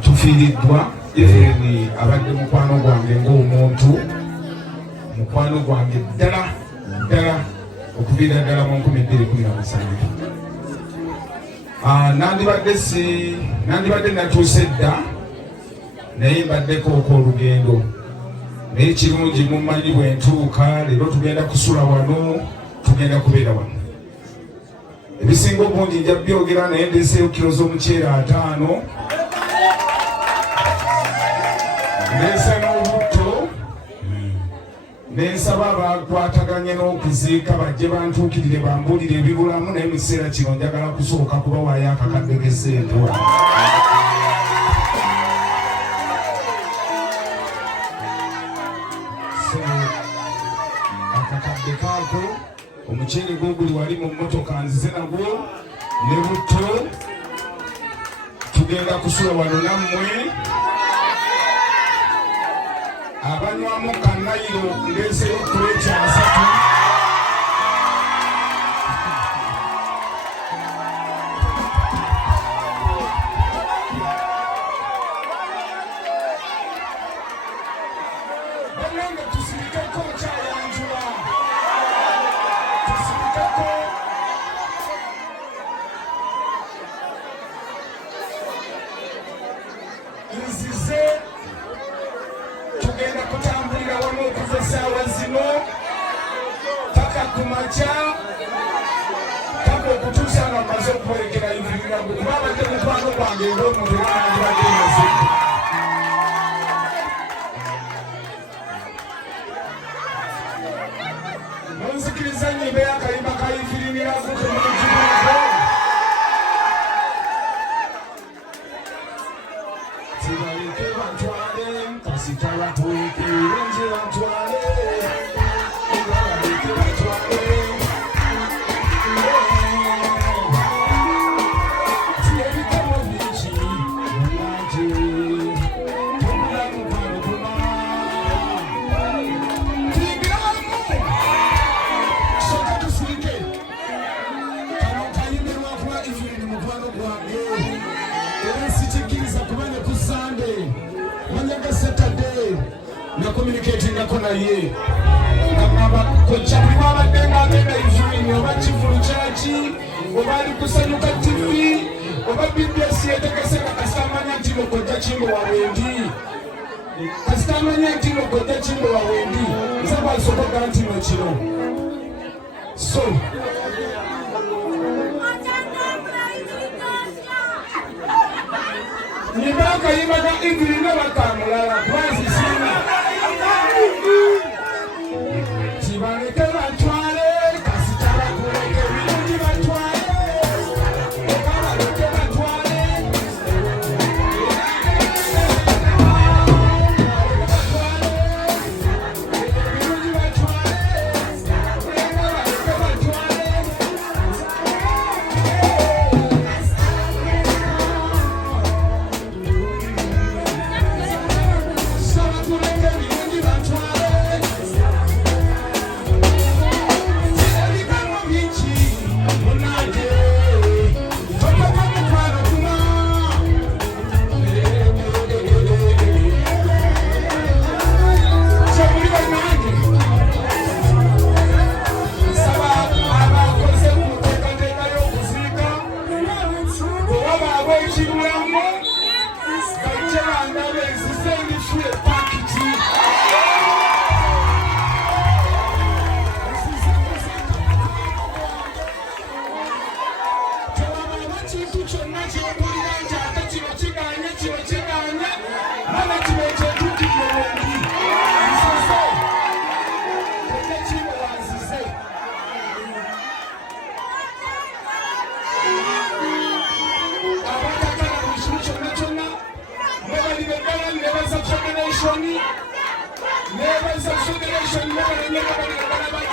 tufiiriddwa Efreni abadde mukwano gwange ng'omuntu mukwano gwange ddala okuviira ddala mu 2017. Nandibadde natuuse dda naye mbaddeko olugendo naye kirungi mumanyi bwe ntuuka leero tugenda kusula wano tugenda kubeera wano. Ebisinga obungi nja byogera naye ndeseeyo kilo z'omuceere 5 ndeese n'obutto nensaba abakwataganye n'okuziika bajje bantuukirire bambuulire ebibulamu naye mu kiseera kino njagala kusooka kubawaayo akakadde k'essente. Akakadde kaako omuceere gw'oguli wali mu mmotoka nzize nagwo ne butto tugenda kusula wano nammwe. Abanywamu kanayiro ndeseyo kuleeta 3. Bananga tusirikeko kyayanjula. Tusirikeko. Nzize tugenda kutambulira wamu okuva essaawa zino paka ku makya paka okutuusa nga mmaze okubolekera ivirinagwe kuba abadde mukwano gwange ng'omuntu era nandibadde maze. Munzikiriza nnyimba y'akayimba ka iviriniraku kumujibako tibaleke bantwale kasita batweke benje bantwale baleke bantwale tiyebikamo bingi munaje tobulamu bwaluguma tuyingiramu soka tusirike kano kayimbe lwakuba Evelyn mukwano gwange era sikikkiriza kuba ne ku Sunday manyaga Saturday na communicatingako naye ngamba kojja buli wabadde ng'agenda Evelyn oba Kivulu Church oba ali kusanyuka TV oba BBS yetegese nga kasita amanya nti Logojja Kimbo wawendi kasita amanya nti Logojja Kimbo wawendi nze bwasoboga nti no kiro so nyimba akayimba ka Evelyn n'abakamulala kubazisiina kibaleke batwale kasita bakuleke birungi batwale obaleke batwale birungi batwale obaleke batwale. Never